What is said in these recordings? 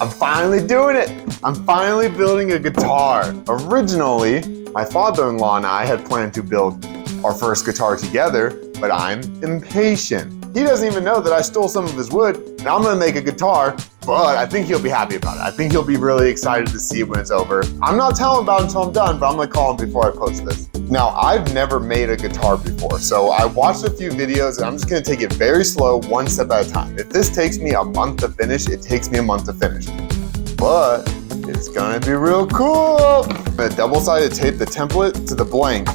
I'm finally doing it. I'm finally building a guitar. Originally, my father-in-law and I had planned to build our first guitar together, but I'm impatient. He doesn't even know that I stole some of his wood, and I'm gonna make a guitar, but I think he'll be happy about it. I think he'll be really excited to see it when it's over. I'm not telling him about it until I'm done, but I'm gonna call him before I post this. Now, I've never made a guitar before, so I watched a few videos and I'm just gonna take it very slow, one step at a time. If this takes me a month to finish, it takes me a month to finish. But it's gonna be real cool. I'm gonna double-sided tape the template to the blank,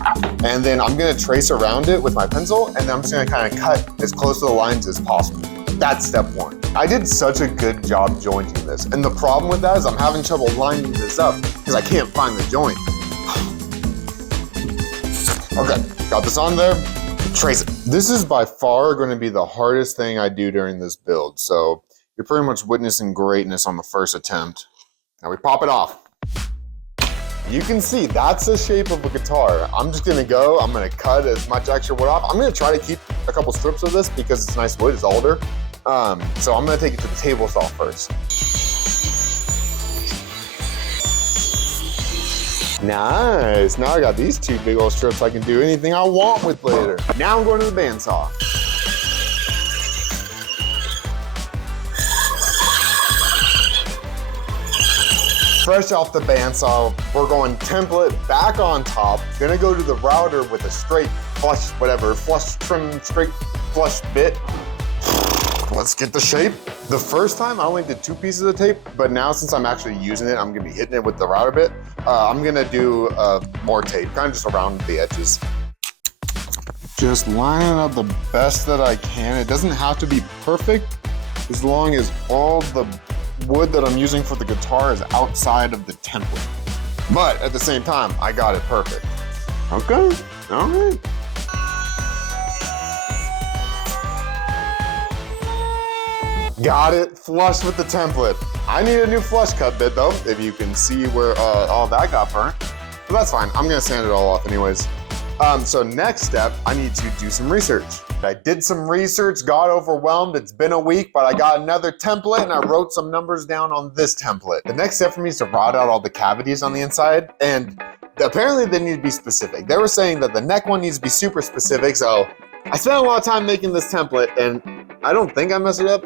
and then I'm gonna trace around it with my pencil, and then I'm just gonna kind of cut as close to the lines as possible. That's step one. I did such a good job jointing this, and the problem with that is I'm having trouble lining this up because I can't find the joint. Okay, got this on there, trace it. This is by far gonna be the hardest thing I do during this build, so you're pretty much witnessing greatness on the first attempt. Now we pop it off. You can see that's the shape of a guitar. I'm just gonna go, I'm gonna cut as much extra wood off. I'm gonna try to keep a couple strips of this because it's nice wood, it's alder. So I'm gonna take it to the table saw first. Nice, now I got these two big old strips I can do anything I want with later. Now I'm going to the bandsaw. Fresh off the bandsaw, we're going template back on top. Gonna go to the router with a straight flush, whatever, flush trim, straight flush bit. Let's get the shape. The first time I only did 2 pieces of tape, but now since I'm actually using it, I'm gonna be hitting it with the router bit. I'm gonna do more tape, kind of just around the edges. Just lining up the best that I can. It doesn't have to be perfect as long as all the wood that I'm using for the guitar is outside of the template. But at the same time, I got it perfect. Okay, all right. Got it flush with the template. I need a new flush cut bit though, if you can see where all that got burnt. But that's fine, I'm gonna sand it all off anyways. So next step, I need to do some research. I did some research, got overwhelmed. It's been a week, but I got another template and I wrote some numbers down on this template. The next step for me is to rot out all the cavities on the inside, and apparently they need to be specific. They were saying that the neck one needs to be super specific, so I spent a lot of time making this template and I don't think I messed it up.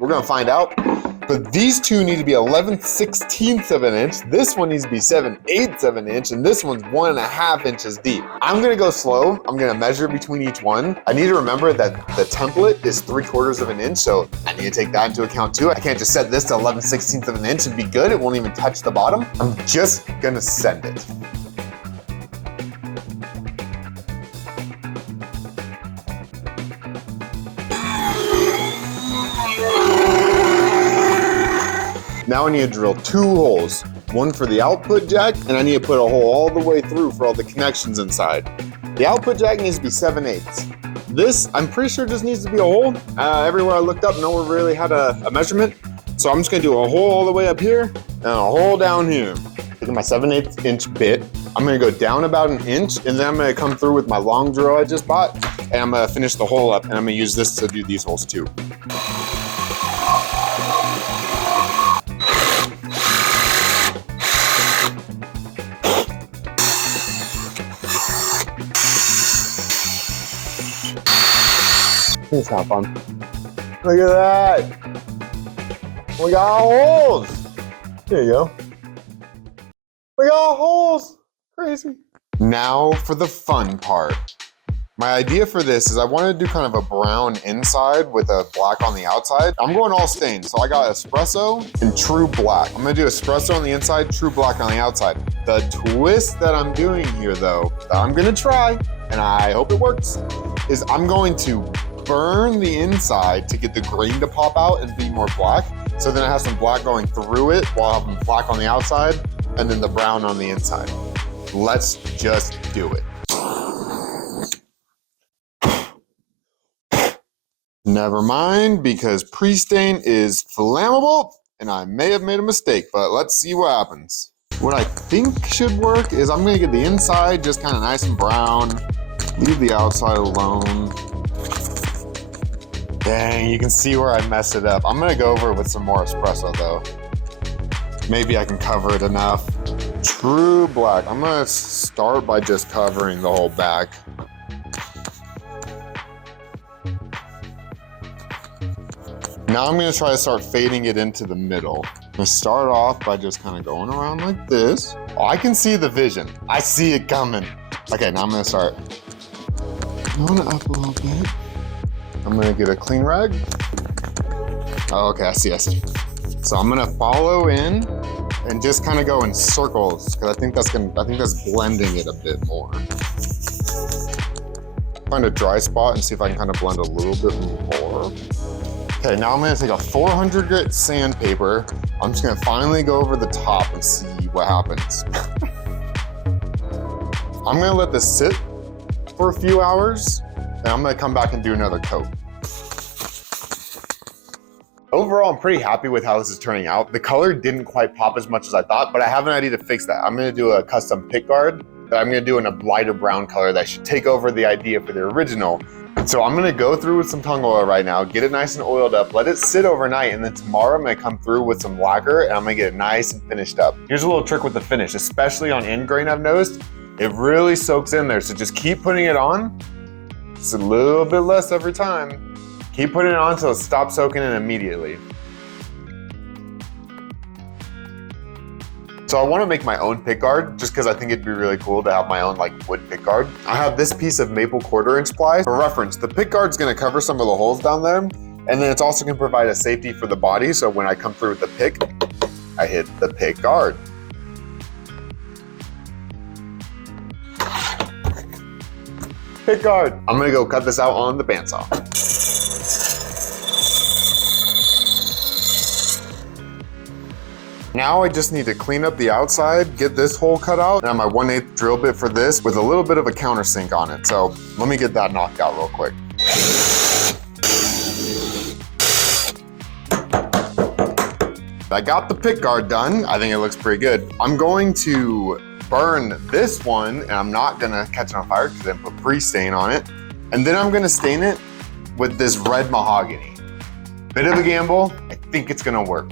We're gonna find out. But these two need to be 11/16 of an inch. This one needs to be 7/8 of an inch, and this one's 1.5 inches deep. I'm gonna go slow. I'm gonna measure between each one. I need to remember that the template is 3/4 of an inch, so I need to take that into account too. I can't just set this to 11/16 of an inch and be good. It won't even touch the bottom. I'm just gonna send it. Now I need to drill 2 holes, one for the output jack, and I need to put a hole all the way through for all the connections inside. The output jack needs to be 7/8. This, I'm pretty sure just needs to be a hole. Everywhere I looked up, no one really had a measurement. So I'm just gonna do a hole all the way up here and a hole down here. Taking my 7/8 inch bit, I'm gonna go down about 1 inch, and then I'm gonna come through with my long drill I just bought, and I'm gonna finish the hole up, and I'm gonna use this to do these holes too. Let's have fun. Look at that. We got holes. There you go. We got holes. Crazy. Now for the fun part. My idea for this is I want to do kind of a brown inside with a black on the outside. I'm going all stained, so I got espresso and true black. I'm gonna do espresso on the inside, true black on the outside. The twist that I'm doing here though, that I'm gonna try, and I hope it works, is I'm going to burn the inside to get the green to pop out and be more black. So then I have some black going through it while having black on the outside and then the brown on the inside. Let's just do it. Never mind, because pre-stain is flammable and I may have made a mistake, but let's see what happens. What I think should work is I'm gonna get the inside just kind of nice and brown, leave the outside alone. Dang, you can see where I messed it up. I'm gonna go over it with some more espresso though. Maybe I can cover it enough. True black. I'm gonna start by just covering the whole back. Now I'm gonna try to start fading it into the middle. I'm gonna start off by just kind of going around like this. Oh, I can see the vision. I see it coming. Okay, now I'm gonna start going up a little bit. I'm gonna get a clean rag. Oh, okay, I see. So I'm gonna follow in and just kind of go in circles because I think that's blending it a bit more. Find a dry spot and see if I can kind of blend a little bit more. Okay, now I'm gonna take a 400 grit sandpaper. I'm just gonna finally go over the top and see what happens. I'm gonna let this sit for a few hours and I'm gonna come back and do another coat. Overall, I'm pretty happy with how this is turning out. The color didn't quite pop as much as I thought, but I have an idea to fix that. I'm gonna do a custom pick guard that I'm gonna do in a lighter brown color that should take over the idea for the original. So I'm gonna go through with some tung oil right now, get it nice and oiled up, let it sit overnight, and then tomorrow I'm gonna come through with some lacquer and I'm gonna get it nice and finished up. Here's a little trick with the finish, especially on end grain I've noticed, it really soaks in there. So just keep putting it on. It's a little bit less every time. Keep putting it on until it stops soaking in immediately. So I want to make my own pick guard just because I think it'd be really cool to have my own like wood pick guard. I have this piece of maple 1/4 inch ply. For reference, the pick guard's going to cover some of the holes down there, and then it's also going to provide a safety for the body. So when I come through with the pick, I hit the pick guard. Pick guard. I'm going to go cut this out on the bandsaw. Now I just need to clean up the outside, get this hole cut out, and I have my 1/8 drill bit for this with a little bit of a countersink on it. So let me get that knocked out real quick. I got the pick guard done. I think it looks pretty good. I'm going to burn this one, and I'm not gonna catch it on fire because I put pre-stain on it. And then I'm gonna stain it with this red mahogany. Bit of a gamble, I think it's gonna work.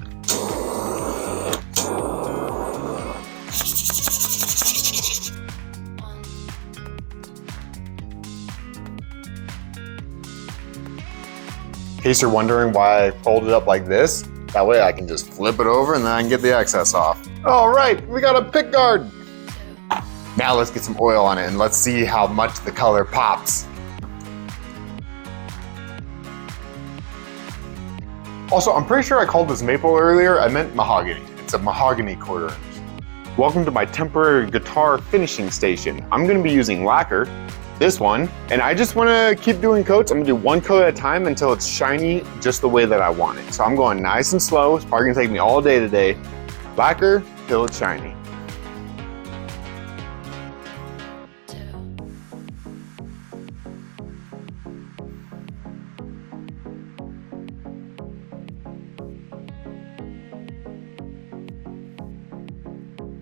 In case you're wondering why I fold it up like this, that way I can just flip it over and then I can get the excess off. All right, we got a pick guard. Now let's get some oil on it and let's see how much the color pops. Also, I'm pretty sure I called this maple earlier. I meant mahogany. It's a mahogany 1/4 inch. Welcome to my temporary guitar finishing station. I'm gonna be using lacquer, this one, and I just wanna keep doing coats. I'm gonna do one coat at a time until it's shiny just the way that I want it. So I'm going nice and slow. It's probably gonna take me all day today. Lacquer till it's shiny.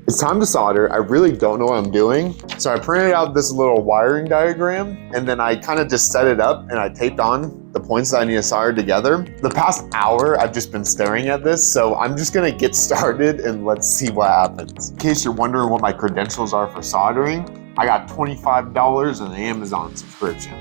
It's time to solder. I really don't know what I'm doing. So I printed out this little wiring diagram and then I kind of just set it up and I taped on the points that I need to solder together. The past hour, I've just been staring at this, so I'm just gonna get started and let's see what happens. In case you're wondering what my credentials are for soldering, I got $25 in an Amazon subscription.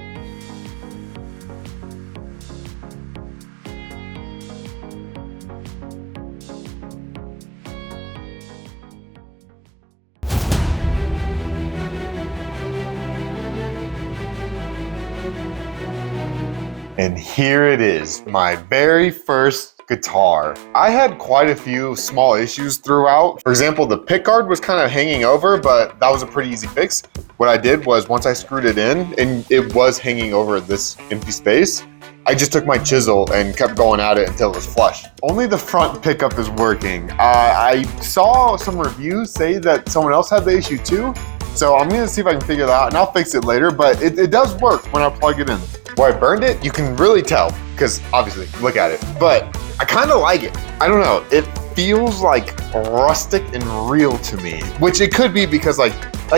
And here it is, my very first guitar. I had quite a few small issues throughout. For example, the pick guard was kind of hanging over, but that was a pretty easy fix. What I did was once I screwed it in and it was hanging over this empty space, I just took my chisel and kept going at it until it was flush. Only the front pickup is working. I saw some reviews say that someone else had the issue too, so I'm gonna see if I can figure that out and I'll fix it later, but it does work when I plug it in. Where I burned it, you can really tell, because obviously, look at it. But I kind of like it. I don't know, it feels like rustic and real to me, which it could be because like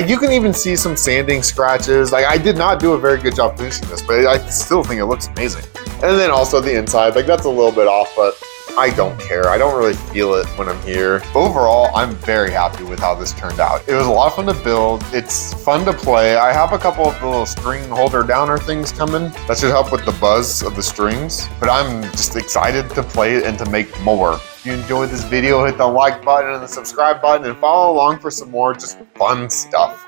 you can even see some sanding scratches. Like I did not do a very good job finishing this, but I still think it looks amazing. And then also the inside, like that's a little bit off, but I don't care. I don't really feel it when I'm here. Overall, I'm very happy with how this turned out. It was a lot of fun to build. It's fun to play. I have a couple of the little string holder downer things coming. That should help with the buzz of the strings. But I'm just excited to play it and to make more. If you enjoyed this video, hit the like button and the subscribe button and follow along for some more just fun stuff.